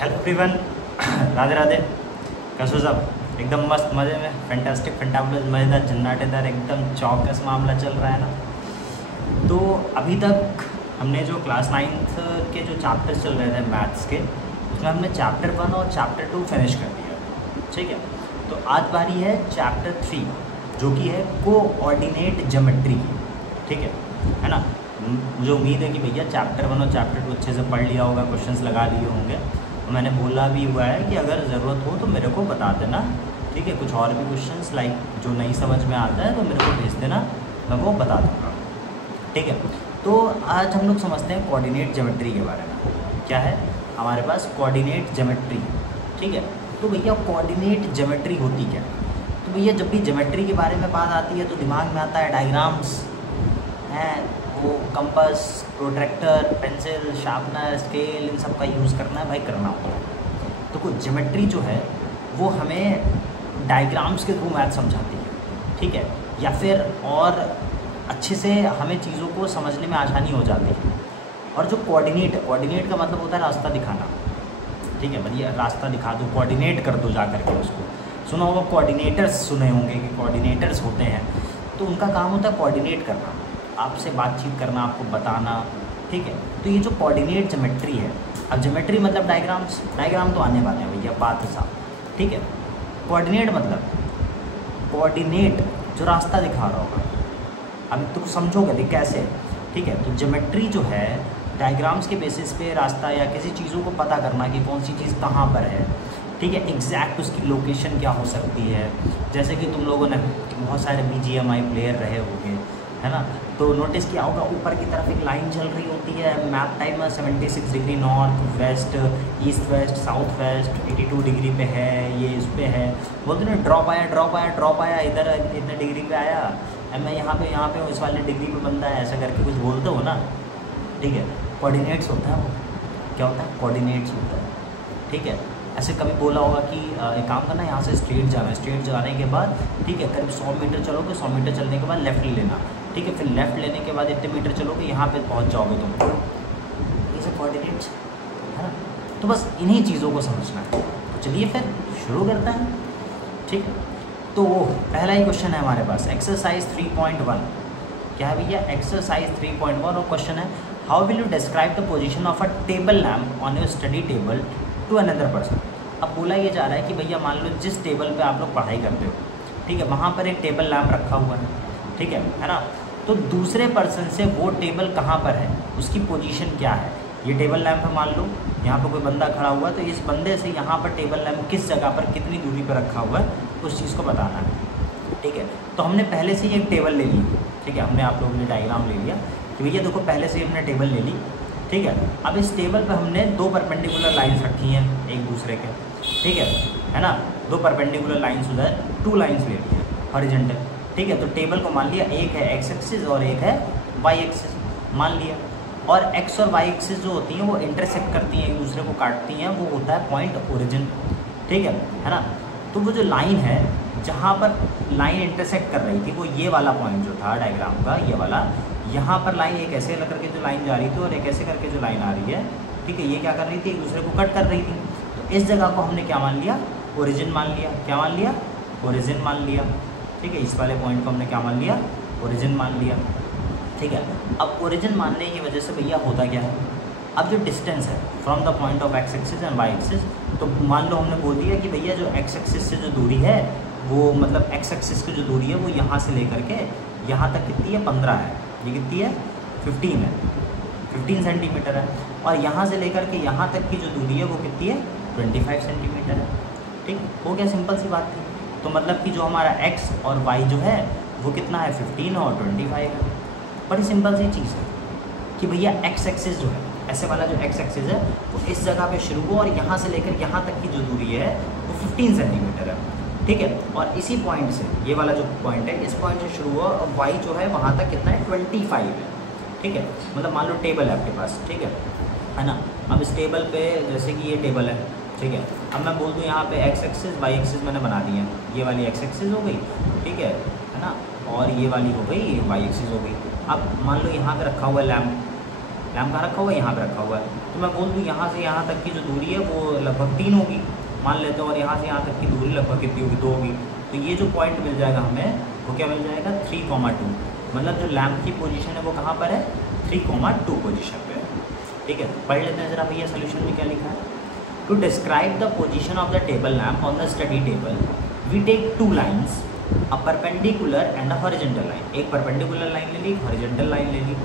Hello everyone, Radhe Radhe. कैसे हो सब? एकदम मस्त मज़े में, फैंटास्टिक फैंटाबुलस मज़ेदार जन्नाटेदार एकदम चौकस मामला चल रहा है ना। तो अभी तक हमने जो क्लास 9th के जो चैप्टर्स चल रहे थे मैथ्स के, उसमें हमने चैप्टर 1 और चैप्टर 2 फिनिश कर दिया, ठीक है। तो आज बारी है चैप्टर 3 जो कि है कोऑर्डिनेट ज्योमेट्री की, ठीक है ना। मुझे उम्मीद है कि भैया चैप्टर 1 और चैप्टर 2 अच्छे से पढ़ लिया होगा, क्वेश्चंस लगा लिए होंगे। और मैंने बोला भी हुआ है कि अगर ज़रूरत हो तो मेरे को बता देना, ठीक है। कुछ और भी क्वेश्चंस लाइक जो नहीं समझ में आता है तो मेरे को भेज देना, मैं वो बता दूँगा, ठीक है। तो आज हम लोग समझते हैं कोऑर्डिनेट ज्योमेट्री के बारे में। क्या है हमारे पास? कोऑर्डिनेट ज्योमेट्री, ठीक है। तो भैया कोऑर्डिनेट ज्योमेट्री होती क्या? तो भैया जब भी ज्योमेट्री के बारे में बात आती है तो दिमाग में आता है डायग्राम्स हैं, वो compass, protractor, pencil, sharpener, scale, इन सब का यूज़ करना है भाई, करना होता है। तो कुछ ज्योमेट्री जो है वो हमें डायग्राम्स के थ्रू मैथ समझाती है, ठीक है, या फिर और अच्छे से हमें चीज़ों को समझने में आसानी हो जाती है। और जो कोऑर्डिनेट का मतलब होता है रास्ता दिखाना, ठीक है। भैया रास्ता दिखा दो, कोऑर्डिनेट कर दो जा करके उसको। सुना होगा कोऑर्डिनेटर्स, सुने होंगे कि कोऑर्डिनेटर्स होते हैं, तो उनका काम होता है कोऑर्डिनेट करना, आपसे बातचीत करना, आपको बताना, ठीक है। तो ये जो कोऑर्डिनेट ज्योमेट्री है, अब ज्योमेट्री मतलब डायग्राम तो आने वाले हैं भैया, बात है साहब, ठीक है। कोऑर्डिनेट मतलब कोऑर्डिनेट जो रास्ता दिखा रहा होगा, अब तुम समझोगे देख कैसे, ठीक है। तो ज्योमेट्री जो है डायग्राम्स के बेसिस पे रास्ता या किसी चीज़ों को पता करना कि कौन सी चीज़ कहाँ पर है, ठीक है, एग्जैक्ट उसकी लोकेशन क्या हो सकती है। जैसे कि तुम लोगों ने बहुत सारे BGMI प्लेयर रहे होंगे, है ना, तो नोटिस किया होगा ऊपर की तरफ एक लाइन चल रही होती है मैप टाइम में, 76 degree north west, east west, south west, 82 degree पे है, ये इस पे है, बोलते ना ड्रॉप आया इधर इतने डिग्री पे आया, मैं यहाँ पे हूँ, इस वाले डिग्री पे बंदा है, ऐसा करके कुछ बोलते हो ना, ठीक है। कोऑर्डिनेट्स होता है वो, क्या होता है? कोऑर्डिनेट्स होता है, ठीक है। ऐसे कभी बोला होगा कि एक काम करना, यहाँ से स्ट्रेट जाना है, स्ट्रेट जाने के बाद, ठीक है, करीब 100 मीटर चलोगे, 100 मीटर चलने के बाद लेफ़्ट ले लेना, ठीक है, फिर लेफ़्ट लेने के बाद इतने मीटर चलोगे, यहाँ पे पहुँच जाओगे तुम। ये सब कोऑर्डिनेट्स है ना। तो बस इन्हीं चीज़ों को समझना है। तो चलिए फिर शुरू करते हैं, ठीक है। तो वो पहला ही क्वेश्चन है हमारे पास, एक्सरसाइज 3.1। क्या है भैया? एक्सरसाइज 3.1 और क्वेश्चन है, how will you describe the position of a table lamp on your study table to another person. अब बोला ये जा रहा है कि भैया मान लो जिस टेबल पे आप लोग पढ़ाई करते हो, ठीक है, वहाँ पर एक टेबल लैम्प रखा हुआ है, ठीक है ना। तो दूसरे पर्सन से वो टेबल कहाँ पर है, उसकी पोजीशन क्या है। ये टेबल लैम्प है, मान लो यहाँ पर कोई बंदा खड़ा हुआ है, तो इस बंदे से यहाँ पर टेबल लैम्प किस जगह पर कितनी दूरी पर रखा हुआ है, उस चीज़ को बताना है, ठीक है। तो हमने पहले से ही एक टेबल ले ली, ठीक है, हमने आप लोगों ने डायग्राम ले लिया कि भैया देखो पहले से ही हमने टेबल ले ली, ठीक है। अब इस टेबल पे हमने 2 परपेंडिकुलर लाइंस रखी हैं एक दूसरे के, ठीक है ना। 2 परपेंडिकुलर लाइंस उधर, 2 लाइंस ले ली है हॉरिजॉन्टल, ठीक है। तो टेबल को मान लिया एक है एक्स एक्सिस और एक है वाई एक्सिस, मान लिया। और एक्स और वाई एक्सिस जो होती हैं वो इंटरसेक्ट करती हैं, एक दूसरे को काटती हैं, वो होता है पॉइंट ओरिजिन, ठीक है ना। तो वो जो लाइन है जहाँ पर लाइन इंटरसेक्ट कर रही थी, वो ये वाला पॉइंट जो था डायग्राम का, ये वाला, यहाँ पर लाइन एक ऐसे करके जो लाइन जा रही थी और एक ऐसे करके जो लाइन आ रही है, ठीक है, ये क्या कर रही थी, एक दूसरे को कट कर रही थी। तो इस जगह को हमने क्या मान लिया? ओरिजिन मान लिया। क्या मान लिया? ओरिजिन मान लिया, ठीक है। इस वाले पॉइंट को हमने क्या मान लिया? ओरिजिन मान लिया, ठीक है। अब ओरिजिन मानने की वजह से भैया होता क्या है, अब जो डिस्टेंस है from the point of x axis and y axis, तो मान लो हमने बोल दिया कि भैया जो एक्स एक्सिस से जो दूरी है वो, मतलब एक्स एक्सिस की जो दूरी है वो यहाँ से लेकर के यहाँ तक कितनी है? 15 है। ये कितनी है? 15 है, 15 सेंटीमीटर है। और यहाँ से लेकर के यहाँ तक की जो दूरी है वो कितनी है? 25 सेंटीमीटर है, ठीक हो गया, सिंपल सी बात थी। तो मतलब कि जो हमारा x और y जो है वो कितना है? 15 और 25 है। बड़ी सिंपल सी चीज़ है कि भैया x एक्सिस जो है, ऐसे वाला जो x एक्सिस है वो इस जगह पे शुरू हुआ और यहाँ से लेकर यहाँ तक की जो दूरी है वो 15 सेंटीमीटर है, ठीक है। और इसी पॉइंट से, ये वाला जो पॉइंट है, इस पॉइंट से शुरू हुआ और y जो है वहाँ तक कितना है? 25 है, ठीक है। मतलब मान लो टेबल है आपके पास, ठीक है ना। अब इस टेबल पे जैसे कि ये टेबल है, ठीक है। अब मैं बोल दूँ यहाँ पे एक्स एक्सिस वाई एक्सिस मैंने बना दी है, ये वाली एक्स एक्सिस हो गई, ठीक है ना, और ये वाली हो गई वाई एक्सिस हो गई। अब मान लो यहाँ पे रखा हुआ है लैम्प कहाँ रखा हुआ है? यहाँ पे रखा हुआ है। तो तो मैं बोल दूँ यहाँ से यहाँ तक की जो दूरी है वो लगभग 3 होगी मान लेते हैं, और यहाँ से यहाँ तक की दूरी लगभग कितनी होगी, 2 होगी। तो ये जो पॉइंट मिल जाएगा हमें वो क्या मिल जाएगा, 3,2। मतलब जो लैम्प की पोजीशन है वो कहाँ पर है, 3,2 पोजीशन पे है। ठीक है, तो पढ़ लेते हैं जरा भैया सोल्यूशन में क्या लिखा है। To describe the position of the table lamp on the study table we take 2 lines, a perpendicular and a horizontal line. एक परपेंडिकुलर लाइन ले ली, हॉरिजॉन्टल लाइन ले ली।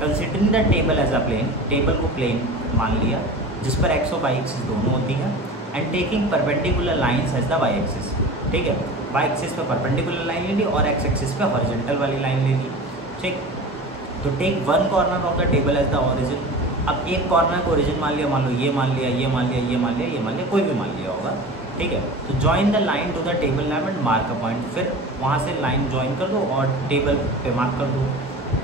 Considering the table as a plane, table को plane मान लिया जिस पर एक्स और वाई एक्सिस दोनों होती हैं, and taking perpendicular lines as the y axis. ठीक है, वाई एक्सिस पे परपेंडिकुलर लाइन ले ली और एक्स एक्सिस पे हॉरिजॉन्टल वाली लाइन ले ली। ठीक, तो take 1 corner of the table as the origin. अब एक कॉर्नर को ओरिजिन मान लिया, मान लो ये मान लिया, ये मान लिया, ये मान लिया, ये मान लिया, कोई भी मान लिया होगा। ठीक है, तो join the line to the table lamp and mark a point. फिर वहाँ से लाइन ज्वाइन कर दो और टेबल पे मार्क कर दो।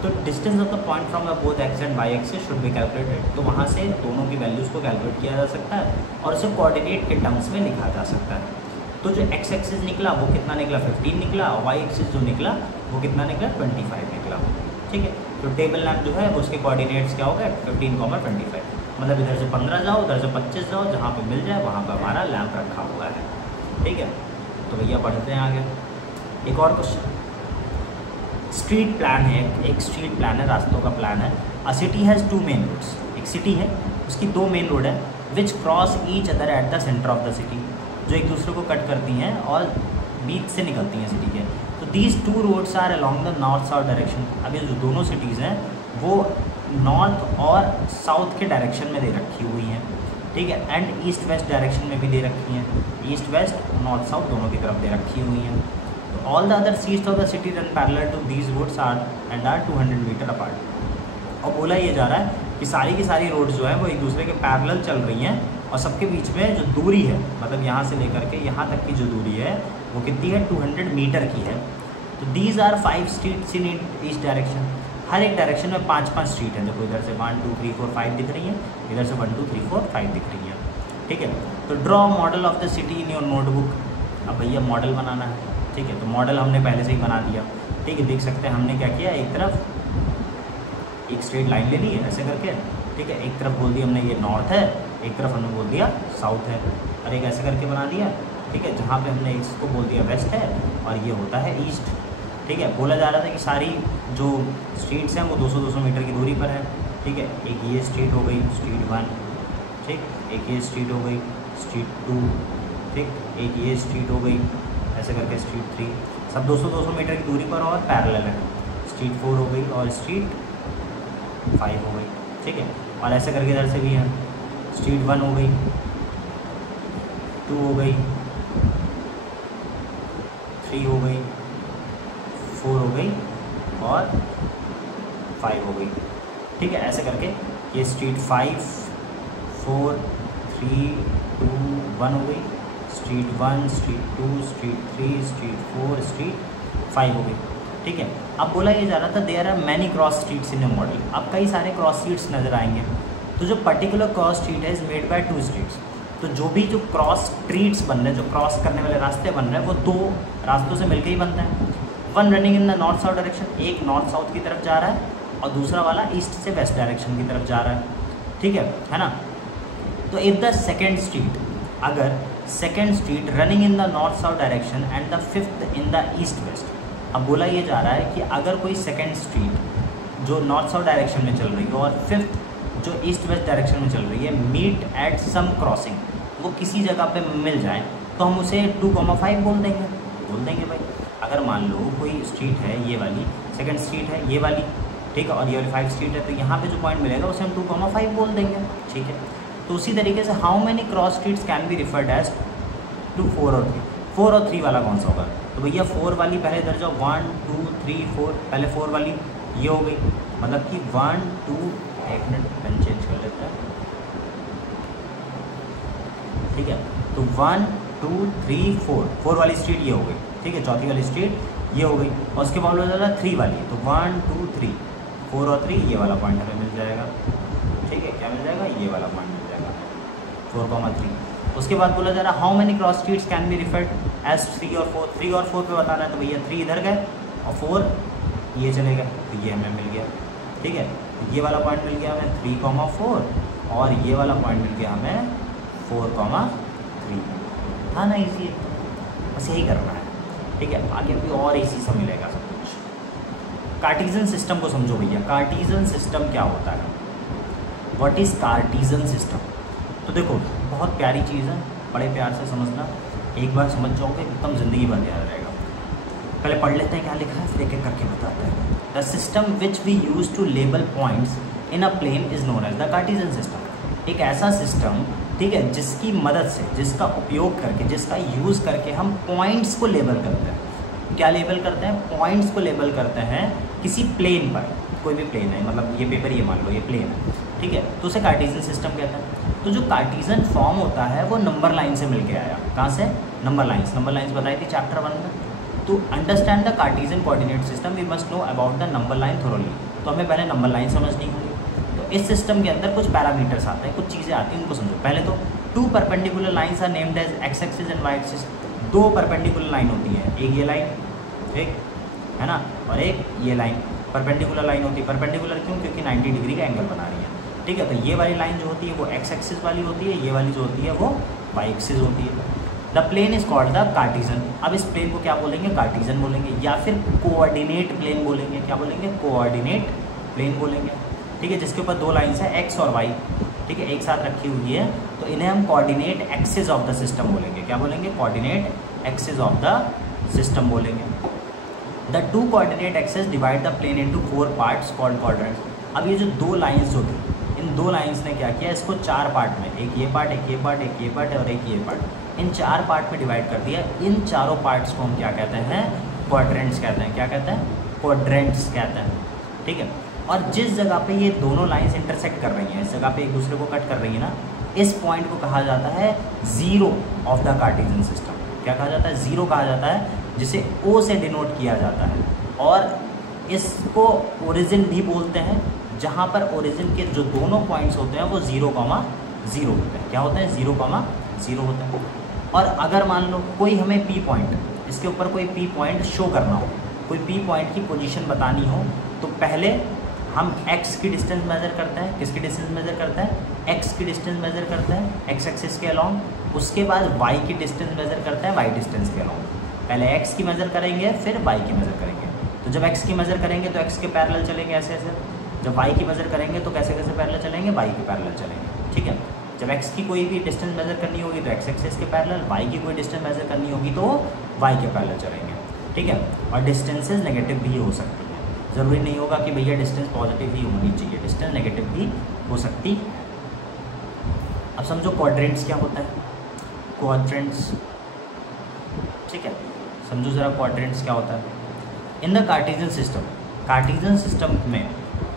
तो distance of the point from the both x and y axis should be calculated. तो वहाँ से दोनों की वैल्यूज़ को कैलकुलेट किया जा सकता है और उसे कोऑर्डिनेट के टर्म्स में लिखा जा सकता है। तो जो एक्स एक्सिस निकला वो कितना निकला, 15 निकला, और वाई एक्सिस जो निकला वो कितना निकला, 25 निकला। ठीक है, तो टेबल लैम्प जो है उसके कोऑर्डिनेट्स क्या हो गए, 15,25। मतलब इधर से 15 जाओ, उधर से 25 जाओ, जहाँ पे मिल जाए वहाँ पर हमारा लैम्प रखा हुआ है। ठीक है, तो भैया पढ़ते हैं आगे। एक और क्वेश्चन, स्ट्रीट प्लान है, एक स्ट्रीट प्लान है, रास्तों का प्लान है। A city has 2 main roads, एक सिटी है उसकी 2 मेन रोड है, which cross each other at the centre of the city, जो एक दूसरे को कट करती हैं और बीच से निकलती हैं सिटी के। तो these 2 roads are along the north south direction. अब ये जो दोनों सिटीज़ हैं वो नॉर्थ और साउथ के डायरेक्शन में दे रखी हुई हैं। ठीक है, एंड ईस्ट वेस्ट डायरेक्शन में भी दे रखी हैं, ईस्ट वेस्ट नॉर्थ साउथ दोनों की तरफ दे रखी हुई हैं। तो all the other seats of the city run parallel to these roads are 200 metre apart. और बोला ये जा रहा है कि सारी की सारी रोड्स जो है वो एक दूसरे के पैरेलल चल रही हैं और सबके बीच में जो दूरी है, मतलब यहाँ से लेकर के यहाँ तक की जो दूरी है वो कितनी है, 200 मीटर की है। तो these are 5 streets in each direction. हर एक डायरेक्शन में 5-5 स्ट्रीट हैं। देखो इधर से 1 2 3 4 5 दिख रही हैं, इधर से 1 2 3 4 5 दिख रही हैं। ठीक है, तो draw model of the city in your notebook. अब भैया मॉडल बनाना है। ठीक है, तो मॉडल हमने पहले से ही बना दिया। ठीक है, देख सकते हैं हमने क्या किया, एक तरफ एक स्ट्रेट लाइन ले ली है ऐसे करके। ठीक है, एक तरफ बोल दिया हमने ये नॉर्थ है, एक तरफ हमने बोल दिया साउथ है, और एक ऐसे करके बना दिया। ठीक है, जहाँ पे हमने इसको बोल दिया वेस्ट है और ये होता है ईस्ट। ठीक है, बोला जा रहा था कि सारी जो स्ट्रीट्स हैं वो 200-200 मीटर की दूरी पर है। ठीक है, एक ये स्ट्रीट हो गई, स्ट्रीट 1। ठीक, एक ये स्ट्रीट हो गई, स्ट्रीट 2। ठीक, एक ये स्ट्रीट हो गई, ऐसे करके स्ट्रीट 3। सब 200-200 मीटर की दूरी पर और पैरेलल है। स्ट्रीट 4 हो गई और स्ट्रीट 5 हो गई। ठीक है, और ऐसे करके इधर से भी है, स्ट्रीट 1 हो गई, 2 हो गई, 3 हो गई, 4 हो गई और 5 हो गई। ठीक है, ऐसे करके ये स्ट्रीट 5 4 3 2 1 हो गई, street 1 street 2 street 3 street 4 street 5 हो गई। ठीक है, अब बोला ये जा रहा था there are many cross streets in a model. अब कई सारे क्रॉस स्ट्रीट्स नज़र आएंगे। तो जो पर्टिकुलर क्रॉस स्ट्रीट है इज मेड बाय 2 स्ट्रीट्स। तो जो भी जो क्रॉस स्ट्रीट्स बन रहे हैं, जो क्रॉस करने वाले रास्ते बन रहे हैं, वो 2 रास्तों से मिलकर ही बनते हैं। One running in the north south direction, एक नॉर्थ साउथ की तरफ जा रहा है और दूसरा वाला ईस्ट से वेस्ट डायरेक्शन की तरफ जा रहा है। ठीक है ना। तो इफ द सेकेंड स्ट्रीट, अगर second street running in the north south direction and the fifth in the east west. अब बोला ये जा रहा है कि अगर कोई सेकेंड स्ट्रीट जो नॉर्थ साउथ डायरेक्शन में चल रही है और फिफ्थ जो ईस्ट वेस्ट डायरेक्शन में चल रही है मीट एट सम क्रॉसिंग, वो किसी जगह पे मिल जाए तो हम उसे 2,5 बोल देंगे भाई। अगर मान लो कोई स्ट्रीट है ये वाली, सेकंड स्ट्रीट है ये वाली, ठीक है, और ये वाली 5 स्ट्रीट है, तो यहाँ पे जो पॉइंट मिलेगा उसे हम 2,5 बोल देंगे। ठीक है, तो उसी तरीके से how many cross streets can be referred as to 4 और 3। 4 और 3 वाला कौन सा होगा? तो भैया 4 वाली पहले इधर जाओ, 1 2 3 4, पहले 4 वाली ये हो गई, मतलब कि 1 2, एक मिनट पेन चेंज कर लेते हैं। ठीक है, तो 1 2 3 4 वाली स्ट्रीट ये हो गई। ठीक है, चौथी वाली स्ट्रीट ये हो गई, और उसके बाद हो जाएगा 3 वाली, तो 1 2 3 4 और 3 ये वाला पॉइंट हमें मिल जाएगा। ठीक है, क्या मिल जाएगा? ये वाला पॉइंट मिल जाएगा 4,3। उसके बाद बोला जा रहा how many cross streets can be referred as 3 और 4। 3 और 4 पे बताना है, तो भैया 3 इधर गए और 4 ये चले गए, तो ये हमें मिल गया। ठीक है, ये वाला पॉइंट मिल गया हमें 3,4, और ये वाला पॉइंट मिल गया हमें 4,3। था ना इजी, बस यही करना है, ठीक है। आगे भी और इसी से मिलेगा सब कुछ। कार्टीजन सिस्टम को समझो भैया, कार्टीजन सिस्टम क्या होता है, व्हाट इज़ कार्टीजन सिस्टम। तो देखो बहुत प्यारी चीज़ है, बड़े प्यार से समझना, एक बार समझ जाओगे एकदम ज़िंदगी भर याद रहेगा। पहले पढ़ लेते हैं क्या लिखा है, फिर एक एक करके बताते हैं। The system which we use to label points in a plane is known as the Cartesian system. एक ऐसा सिस्टम, ठीक है, जिसकी मदद से, जिसका उपयोग करके, जिसका यूज़ करके हम पॉइंट्स को लेबल करते हैं। क्या लेबल करते हैं? पॉइंट्स को लेबल करते हैं किसी प्लेन पर। कोई भी प्लेन है, मतलब ये पेपर, ये मान लो ये प्लेन है, ठीक है, तो उसे कार्टीजन सिस्टम कहते हैं। तो जो कार्टीजन फॉर्म होता है वो नंबर लाइन से मिलके आया। कहाँ से? Number lines. नंबर लाइन्स बताई थी चैप्टर 1 में। तो understand the Cartesian coordinate system we must know about the number line thoroughly. तो हमें पहले नंबर लाइन समझनी होगी। तो इस सिस्टम के अंदर कुछ पैरामीटर्स आते हैं, कुछ चीज़ें आती हैं, उनको समझो। पहले तो 2 perpendicular lines are named as x axis and y axis. 2 perpendicular line होती है, एक ये लाइन, ठीक है ना, और एक ये लाइन परपेंडिकुलर लाइन होती है। परपेंडिकुलर क्यों? क्योंकि 90 डिग्री का एंगल बना रही है, ठीक है। तो ये वाली लाइन जो होती है वो एक्स एक्सिस वाली होती है, ये वाली जो होती है वो वाई एक्सिस होती है। The plane is called the Cartesian. अब इस प्लेन को क्या बोलेंगे? कार्टीजन बोलेंगे, या फिर कोऑर्डिनेट प्लेन बोलेंगे। क्या बोलेंगे? कोऑर्डिनेट प्लेन बोलेंगे, ठीक है, जिसके ऊपर 2 लाइन्स है एक्स और वाई, ठीक है, एक साथ रखी हुई है। तो इन्हें हम coordinate axis of the system बोलेंगे। क्या बोलेंगे? Coordinate axis of the system बोलेंगे। The 2 coordinate axis divide the plane into 4 parts called quadrants. अब ये जो 2 लाइन्स जो थी, इन 2 लाइन्स ने क्या किया, इसको 4 पार्ट में, एक ये पार्ट, एक ये पार्ट, एक ये पार्ट और एक ये पार्ट, इन 4 पार्ट में डिवाइड कर दिया। इन चारों पार्ट्स को हम क्या कहते हैं? क्वाड्रेंट्स कहते हैं। क्या कहते हैं? क्वाड्रेंट्स कहते हैं, ठीक है। और जिस जगह पे ये दोनों लाइन्स इंटरसेक्ट कर रही हैं, इस जगह पे एक दूसरे को कट कर रही है ना, इस पॉइंट को कहा जाता है zero of the Cartesian system. क्या कहा जाता है? जीरो कहा जाता है, जिसे O से डिनोट किया जाता है। और इसको ओरिजिन भी बोलते हैं, जहाँ पर ओरिजिन के जो दोनों पॉइंट्स होते हैं वो 0,0 होते हैं। क्या होते हैं? 0,0 होते हैं। और अगर मान लो कोई हमें P पॉइंट, इसके ऊपर कोई P पॉइंट शो करना हो, कोई P पॉइंट की पोजीशन बतानी हो, तो पहले हम x की डिस्टेंस मेज़र करते हैं। किसकी डिस्टेंस मेज़र करते हैं? x की डिस्टेंस मेज़र करते हैं x एक्सिस के अलॉन्ग। उसके बाद y की डिस्टेंस मेज़र करते हैं y डिस्टेंस के अलॉन्ग। पहले x की मेज़र करेंगे, फिर y की मेज़र करेंगे। तो जब x की मेज़र करेंगे तो x के पैरेलल चलेंगे ऐसे ऐसे। जब y की मेज़र करेंगे तो कैसे कैसे पैरेलल चलेंगे? y के पैरेलल चलेंगे, ठीक है। जब x की कोई भी डिस्टेंस मेज़र करनी होगी तो x एक्सिस के पैरेलल, y की कोई डिस्टेंस मेज़र करनी होगी तो y के पैरेलल चलेंगे, ठीक है। और डिस्टेंसेज नेगेटिव भी हो सकती है, ज़रूरी नहीं होगा कि भैया डिस्टेंस पॉजिटिव ही होनी चाहिए, डिस्टेंस नेगेटिव भी हो सकती है। अब समझो क्वाड्रेंट्स क्या होता है। क्वाड्रेंट्स, ठीक है, समझो ज़रा क्वाड्रेंट्स क्या होता है। In the Cartesian system, Cartesian system में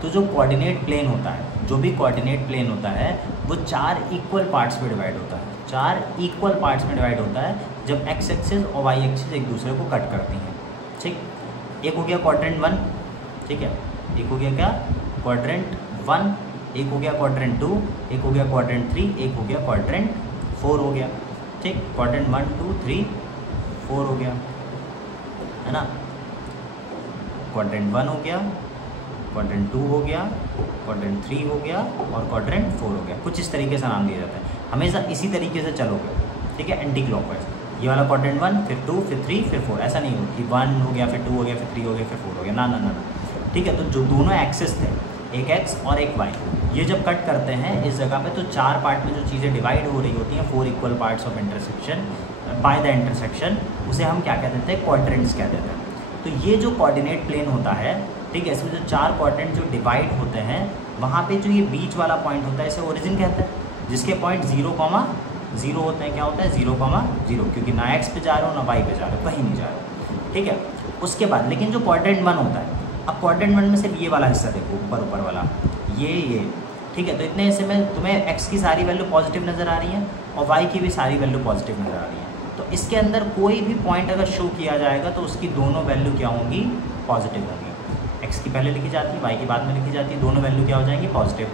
तो जो कोऑर्डिनेट प्लेन होता है, जो भी कोऑर्डिनेट प्लेन होता है वो 4 इक्वल पार्ट्स में डिवाइड होता है। 4 इक्वल पार्ट्स में डिवाइड होता है जब एक्स एक्सिस और वाई एक्सिस एक दूसरे को कट करती हैं, ठीक। एक हो गया क्वाड्रेंट 1, ठीक है, एक हो गया क्या? क्वाड्रेंट 1, एक हो गया क्वाड्रेंट 2, एक हो गया क्वाड्रेंट 3, एक हो गया क्वाड्रेंट 4 हो गया, ठीक। क्वाड्रेंट 1 2 3 4 हो गया, है ना। क्वाड्रेंट 1 हो गया, क्वाड्रेंट 2 हो गया, क्वाड्रेंट 3 हो गया और क्वाड्रेंट 4 हो गया। कुछ इस तरीके से नाम दिया जाता है, हमेशा इसी तरीके से चलोगे, ठीक है, एंटी क्लॉकवाइज। ये वाला क्वाड्रेंट 1, फिर 2, फिर 3, फिर 4, ऐसा नहीं हो कि 1 हो गया, फिर 2 हो गया, फिर 3 हो गया, फिर 4 हो गया, ना ना ना, ठीक है। तो जो दोनों एक्सिस थे, एक एक्स और एक वाई, ये जब कट करते हैं इस जगह पे, तो 4 पार्ट में जो चीज़ें डिवाइड हो रही होती हैं, 4 equal parts of intersection by the intersection, उसे हम क्या कहते थे? क्वाड्रेंट्स कहते थे। तो ये जो कोऑर्डिनेट प्लेन होता है, ठीक है, इसमें जो 4 क्वाड्रेंट जो डिवाइड होते हैं, वहाँ पे जो ये बीच वाला पॉइंट होता है इसे ओरिजिन कहते हैं, जिसके पॉइंट 0,0 होते हैं। क्या होता है? 0,0, क्योंकि ना x पे जा रहे हो ना y पे जा रहे हो, कहीं नहीं जा रहे हो, ठीक है। उसके बाद लेकिन जो क्वाड्रेंट 1 होता है, अब क्वाड्रेंट 1 में सिर्फ ये वाला हिस्सा देखो, ऊपर वाला ये, ठीक है। तो इतने हिस्से में तुम्हें x की सारी वैल्यू पॉजिटिव नज़र आ रही है और y की भी सारी वैल्यू पॉजिटिव नज़र आ रही है। तो इसके अंदर कोई भी पॉइंट अगर शो किया जाएगा तो उसकी दोनों वैल्यू क्या होंगी? पॉजिटिव होंगी। x की पहले लिखी जाती है, y की बाद में लिखी जाती है, दोनों वैल्यू क्या हो जाएंगी? पॉजिटिव।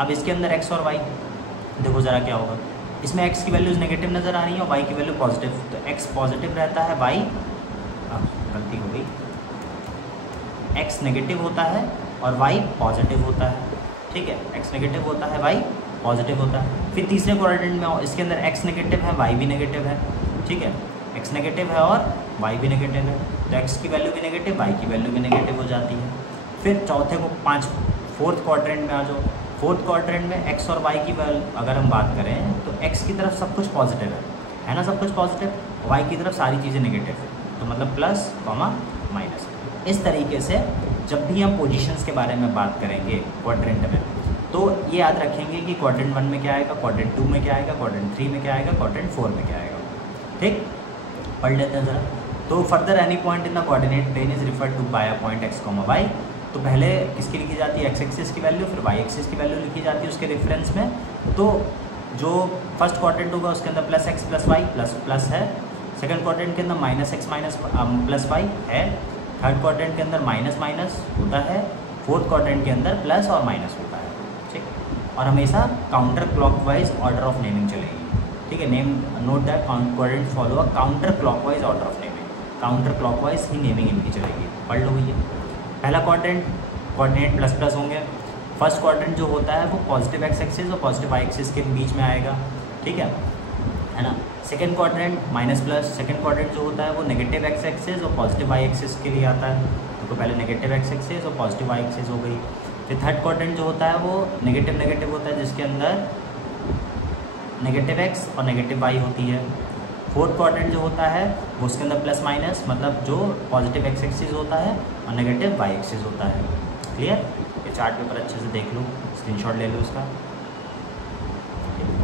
अब इसके अंदर x और y देखो ज़रा क्या होगा, इसमें x की वैल्यूज़ नेगेटिव नज़र आ रही हैं और y की वैल्यू पॉजिटिव। तो x पॉजिटिव रहता है, y गलती हो गई, x नेगेटिव होता है और y पॉजिटिव होता है, ठीक है। x नेगेटिव होता है, y पॉजिटिव होता है। फिर तीसरे क्वाड्रेंट में इसके अंदर x नेगेटिव है, y भी नेगेटिव है, ठीक है, x नेगेटिव है और y भी नेगेटिव है, तो x की वैल्यू भी नेगेटिव, y की वैल्यू भी नेगेटिव हो जाती है। फिर चौथे को फोर्थ क्वाड्रेंट में आ जाओ। फोर्थ क्वाड्रेंट में x और y की वैल्यू अगर हम बात करें तो x की तरफ सब कुछ पॉजिटिव है ना, सब कुछ पॉजिटिव, y की तरफ सारी चीज़ें नेगेटिव है, तो मतलब प्लस कॉमा माइनस। इस तरीके से जब भी हम पोजीशंस के बारे में बात करेंगे क्वाड्रेंट में, तो ये याद रखेंगे कि क्वाड्रेंट 1 में क्या आएगा, क्वाड्रेंट 2 में क्या आएगा, क्वाड्रेंट 3 में क्या आएगा, क्वाड्रेंट 4 में क्या आएगा। ठीक, पढ़ लेते हैं ज़रा। तो further any point in the coordinate plane is referred to by a point x, y। तो पहले किसकी लिखी जाती है, x एक्सिस की वैल्यू, फिर y एक्सिस की वैल्यू लिखी जाती है उसके रेफरेंस में। तो जो फर्स्ट क्वाड्रेंट होगा उसके अंदर plus x plus y plus है, सेकंड क्वाड्रेंट के अंदर minus x minus plus y है, थर्ड क्वाड्रेंट के अंदर माइनस माइनस होता है, फोर्थ क्वाड्रेंट के अंदर प्लस और माइनस होता है। ठीक, और हमेशा counter clockwise order of naming चलेगी। ठीक है, name note that quadrant follow a counter clockwise order of naming, counter clockwise he naming इनकी चलेगी। पढ़ लो भैया। पहला क्वाड्रेंट प्लस प्लस होंगे। फर्स्ट क्वाड्रेंट जो होता है वो पॉजिटिव x एक्सिस और पॉजिटिव y एक्सिस के बीच में आएगा, ठीक है ना। Second quadrant minus plus, second quadrant जो होता है वो नेगेटिव x एक्सिस और पॉजिटिव y एक्सिस के लिए आता है, तो पहले नेगेटिव x एक्सिस और पॉजिटिव y एक्सिस हो गई। फिर थर्ड क्वाड्रेंट जो होता है वो नेगेटिव होता है, जिसके अंदर नेगेटिव x और नेगेटिव y होती है। फोर्थ क्वाड्रेंट जो होता है वो उसके अंदर प्लस माइनस, मतलब जो पॉजिटिव x एक्सिस होता है और नेगेटिव y एक्सिस होता है। क्लियर, ये चार्ट पेपर अच्छे से देख लो, स्क्रीनशॉट ले लो इसका,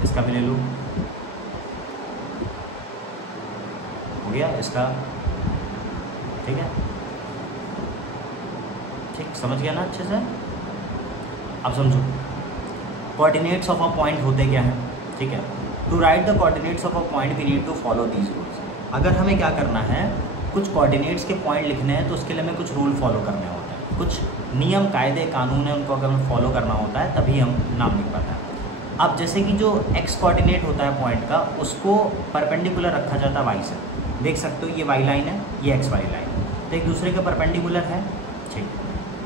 इसका भी ले लो, हो गया इसका। ठीक है, ठीक, समझ गया ना अच्छे से। अब समझो कोऑर्डिनेट्स ऑफ अ पॉइंट होते क्या हैं। ठीक है, to write the coordinates of a point we need to follow these rules. अगर हमें क्या करना है, कुछ कोऑर्डिनेट्स के पॉइंट लिखने हैं तो उसके लिए हमें कुछ रूल फॉलो करने होते हैं, कुछ नियम कायदे कानून है, उनको अगर हमें फॉलो करना होता है तभी हम नाम लिख पाते हैं। अब जैसे कि जो x कोऑर्डिनेट होता है पॉइंट का, उसको परपेंडिकुलर रखा जाता है y से। देख सकते हो ये y लाइन है, ये x वाली लाइन है, तो एक दूसरे के परपेंडिकुलर है। ठीक,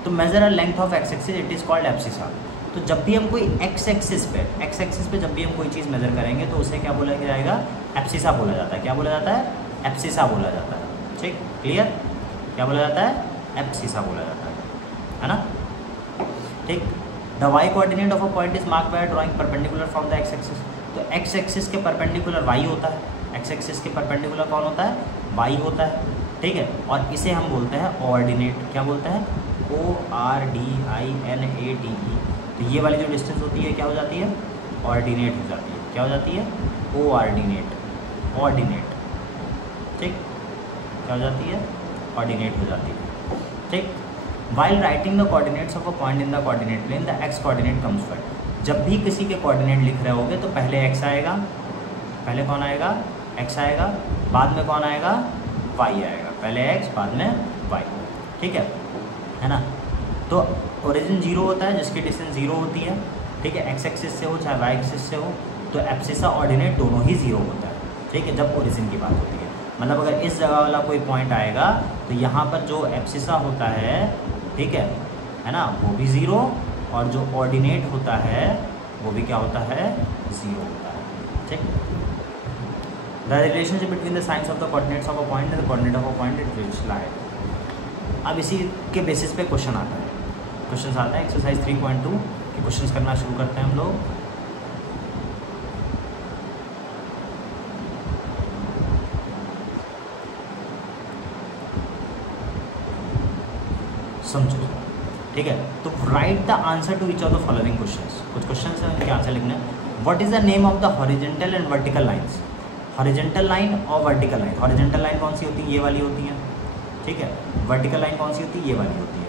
तो measure a length of x axis it is called abscissa. तो जब भी हम कोई x एक्सिस पे जब भी हम कोई चीज़ मेजर करेंगे तो उसे क्या बोला जाएगा, एब्सिसा बोला जाता है। क्या बोला जाता है, एब्सिसा बोला जाता है। ठीक, क्लियर, क्या बोला जाता है, एब्सिसा बोला जाता है ना। ठीक, the y coordinate of a point is marked by drawing perpendicular from the x axis. तो x एक्सिस के परपेंडिकुलर y होता है, x एक्सिस के परपेंडिकुलर कौन होता है, y होता है। ठीक है, और इसे हम बोलते हैं ऑर्डिनेट। क्या बोलते हैं, ORDINATE। तो ये वाली जो डिस्टेंस होती है क्या हो जाती है, ऑर्डिनेट हो जाती है। क्या हो जाती है, ऑर्डिनेट। ठीक, क्या हो जाती है, ऑर्डिनेट हो जाती है। ठीक, while writing the coordinates of a point in the coordinate plane the x coordinate comes first. जब भी किसी के कोऑर्डिनेट लिख रहे होगे तो पहले x आएगा, पहले कौन आएगा, x आएगा, बाद में कौन आएगा, y आएगा। पहले x बाद में y। ठीक है ना। तो ओरिजिन 0 होता है, जिसकी डिस्टेंस 0 होती है। ठीक है, x एक्सिस से हो चाहे y एक्सिस से हो, तो एब्सिसा ऑर्डिनेट दोनों ही 0 होता है। ठीक है, जब ओरिजिन की बात होती है, मतलब अगर इस जगह वाला कोई पॉइंट आएगा तो यहाँ पर जो एब्सिसा होता है, ठीक है ना, वो भी 0, और जो ऑर्डिनेट होता है वो भी क्या होता है, 0 होता है। ठीक, the relationship between the signs of the coordinates of a point and the coordinate of a point it which lie. अब इसी के बेसिस पे क्वेश्चन आता है, क्वेश्चन आता है एक्सरसाइज 3.2 के क्वेश्चन करना शुरू करते हैं हम लोग। समझो, ठीक है। तो write the answer to each of the following questions. कुछ क्वेश्चंस हैं उनके आंसर लिखना है। What is the name of the horizontal and vertical lines. Horizontal line और वर्टिकल लाइन। हॉरिजॉन्टल लाइन कौन सी होती है, ये वाली होती है। ठीक है, वर्टिकल लाइन कौन सी होती है, ये वाली होती है।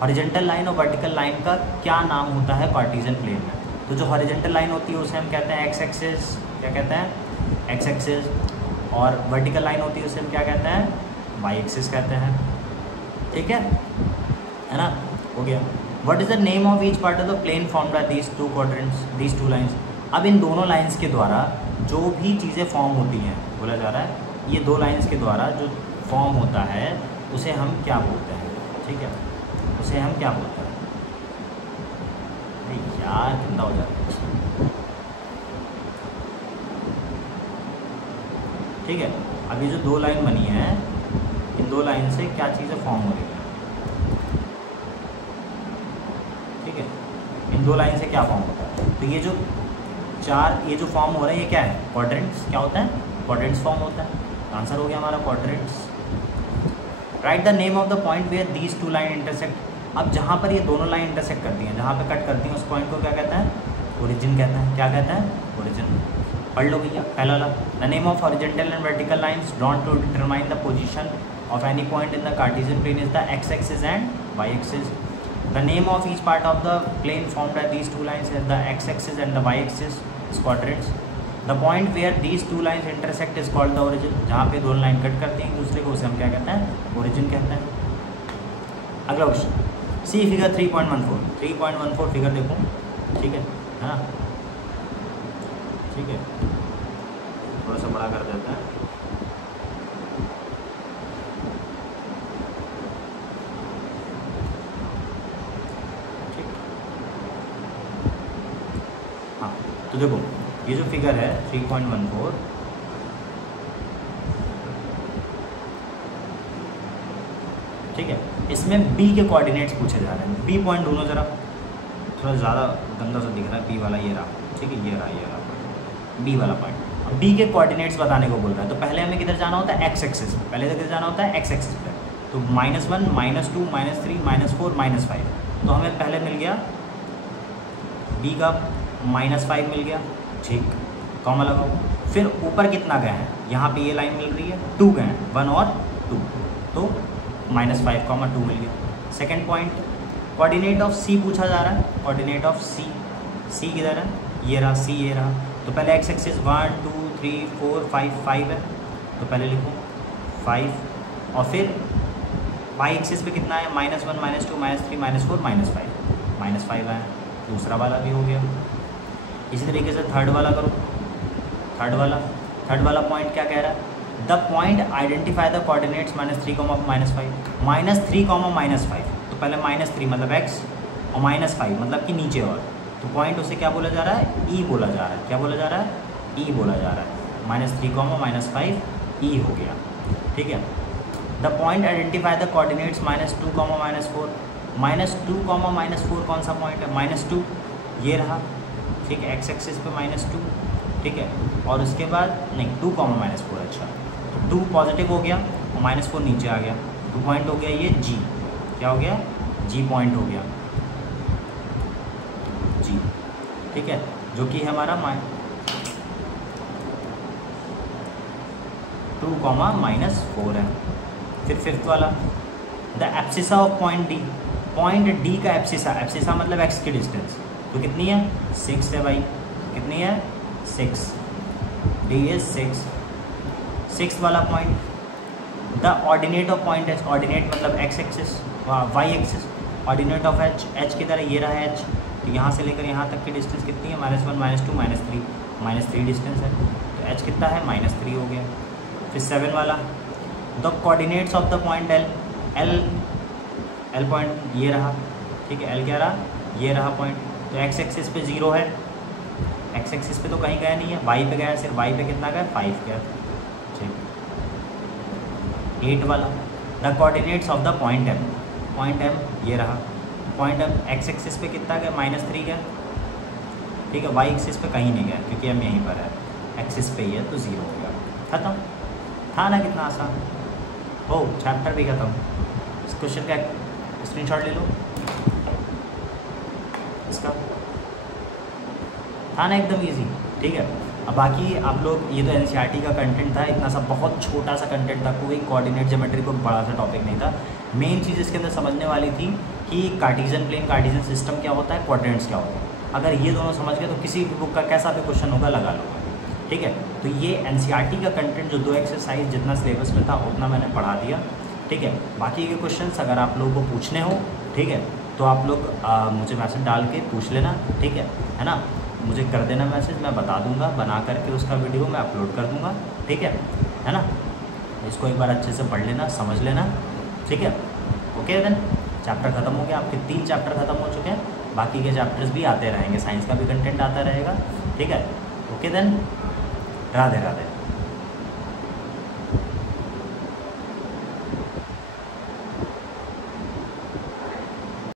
हॉरिजॉन्टल लाइन और वर्टिकल लाइन का क्या नाम होता है कार्टेशियन प्लेन में। तो जो हॉरिजॉन्टल लाइन होती है उसे हम कहते हैं एक्स एक्सिस। क्या कहते हैं, एक्स एक्सिस। और वर्टिकल लाइन होती है उसे हम क्या कहते हैं, वाई एक्सिस कहते हैं। ठीक है ना, हो गया। What is the name of each part of the plane form by these two quadrants, these two lines. अब इन दोनों लाइंस के द्वारा जो भी चीज़ें फॉर्म होती हैं, बोला जा रहा है ये दो लाइंस के द्वारा जो फॉर्म होता है उसे हम क्या बोलते हैं। ठीक है, उसे हम क्या बोलते हैं, अरे यार गंदा हो जाता है। ठीक है। अब ये जो दो लाइन बनी है, इन दो लाइन से क्या चीज़ें फॉर्म हो रही है, ठीक है, इन दो लाइन से क्या फॉर्म होता है, तो ये जो चार ये जो फॉर्म हो रहा है ये क्या है, क्वाड्रेंट्स। क्या होता है, क्वाड्रेंट्स फॉर्म होता है। आंसर हो गया हमारा quadrants. Write the name of the point where these two line intersect. अब जहाँ पर ये दोनों लाइन इंटरसेक्ट करती हैं, जहाँ पे कट करती हैं, उस पॉइंट को क्या कहता है, ओरिजिन कहता है। क्या कहता है, ओरिजिन। पढ़ लो भैया पहला वाला, the name of horizontal and vertical lines drawn to determine the position of any point in the Cartesian plane is the x axis and y axis. The name of each part of the plane formed by these two lines is the x-axis and the y-axis is quadrants. The point where these two lines intersect is called the origin. जहाँ पे दोनों line cut करते हैं एक दूसरे को, उसे हम क्या कहते हैं, ओरिजिन कहते हैं। अगला क्वेश्चन, सी फिगर 3.14। 3.14 फिगर देखो, ठीक है ना, ठीक है, थोड़ा सा बड़ा कर देते हैं। तो देखो ये जो फिगर है 3.14, ठीक है, इसमें b के कोऑर्डिनेट्स पूछे जा रहे हैं। b पॉइंट ढूंढो जरा, थोड़ा ज़्यादा गंदा सा दिख रहा है, b वाला ये रहा, ठीक है, ये रहा b वाला पॉइंट। अब b के कोऑर्डिनेट्स बताने को बोल रहा है, तो पहले हमें किधर जाना होता है, x एक्सिस पे, पहले किधर जाना होता है, x एक्सिस पे। तो -1 -2 -3 -4 -5, तो हमें पहले मिल गया b का -5 मिल गया, ठीक, कॉमा लगाओ। फिर ऊपर कितना गए हैं, यहाँ पे ये लाइन मिल रही है, 2 गए हैं, 1 और 2, तो -5, 2 मिल गया। Second point, coordinate of c पूछा जा रहा है, कोऑर्डिनेट ऑफ c किधर है, ये रहा c, ये रहा। तो पहले एक्स एक्सिस 1 2 3 4 5 है, तो पहले लिखो 5, और फिर वाई एक्सिस पे कितना है, -1 -2 -3 -4 -5 आया, दूसरा वाला भी हो गया। इसी तरीके से थर्ड वाला करो, थर्ड वाला पॉइंट क्या कह रहा है, the point identify the coordinates -3, -5 -5, तो पहले -3 मतलब x और -5 मतलब कि नीचे, और तो पॉइंट उसे क्या बोला जा रहा है, e बोला जा रहा है। क्या बोला जा रहा है, e बोला जा रहा है। -3 -5 e हो गया, ठीक है। The point identify the coordinates -2 -4, -2 -4 कौन सा पॉइंट है, -2 ये रहा, ठीक है, एक्स एक्सिस पे -2, ठीक है, और उसके बाद नहीं 2 -4, अच्छा, तो 2 पॉजिटिव हो गया और -4 नीचे आ गया, तो पॉइंट हो गया ये जी, क्या हो गया, जी पॉइंट हो गया, जी, ठीक है, जो कि हमारा 2 -4 है। फिर फिफ्थ वाला, the abscissa of point D, point D का एब्सिसा मतलब एक्स की डिस्टेंस, तो कितनी है, 6 है भाई, कितनी है, 6, डी इज 6। सिक्स वाला point, the ordinate of point H, ordinate मतलब X axis, Y axis, ordinate of H, H की तरह ये रहा है एच, तो यहाँ से लेकर यहाँ तक की डिस्टेंस कितनी है, -1 -2 -3 डिस्टेंस है, तो एच कितना है, -3 हो गया। फिर 7 वाला, the coordinates of the point L point ये रहा, ठीक है, एल क्या रहा, ये रहा पॉइंट, तो एक्स एक्सिस पे 0 है, एक्स एक्सिस पे तो कहीं गया नहीं है, वाई पे गया, सिर्फ वाई पे कितना गया, 5 गया, ठीक। 8 वाला, the coordinates of the point M ये रहा, पॉइंट एम एक्स एक्सिस पे कितना गया, -3 गया, ठीक है, वाई एक्सिस पे कहीं नहीं गया क्योंकि एम यहीं पर है, एक्सिस पे ही है तो 0 हो गया, खत्म। था ना कितना आसान, हो चैप्टर भी खत्म। इस क्वेश्चन का स्क्रीनशॉट ले लो इसका, था ना एकदम इजी, ठीक है। अब बाकी आप लोग, ये तो एनसीईआरटी का कंटेंट था, इतना सा बहुत छोटा सा कंटेंट था, कोई कोऑर्डिनेट ज्योमेट्री को बड़ा सा टॉपिक नहीं था। मेन चीज़ इसके अंदर समझने वाली थी कि कार्टेशियन प्लेन, कार्टेशियन सिस्टम क्या होता है, क्वाड्रेंट्स क्या होता है। अगर ये दोनों समझ गए तो किसी भी बुक का कैसा भी क्वेश्चन होगा लगा लो, ठीक है। तो ये एनसीईआरटी का कंटेंट जो 2 एक्सरसाइज जितना सिलेबस में था उतना मैंने पढ़ा दिया, ठीक है। बाकी के क्वेश्चंस अगर आप लोगों को पूछने हो, ठीक है, तो आप लोग मुझे मैसेज डाल के पूछ लेना, ठीक है ना, मुझे कर देना मैसेज, मैं बता दूंगा, बना करके उसका वीडियो मैं अपलोड कर दूंगा, ठीक है ना। इसको एक बार अच्छे से पढ़ लेना, समझ लेना, ठीक है। ओके देन, चैप्टर ख़त्म हो गया, आपके 3 चैप्टर ख़त्म हो चुके हैं, बाकी के चैप्टर्स भी आते रहेंगे, साइंस का भी कंटेंट आता रहेगा, ठीक है। Okay then, Radhe Radhe.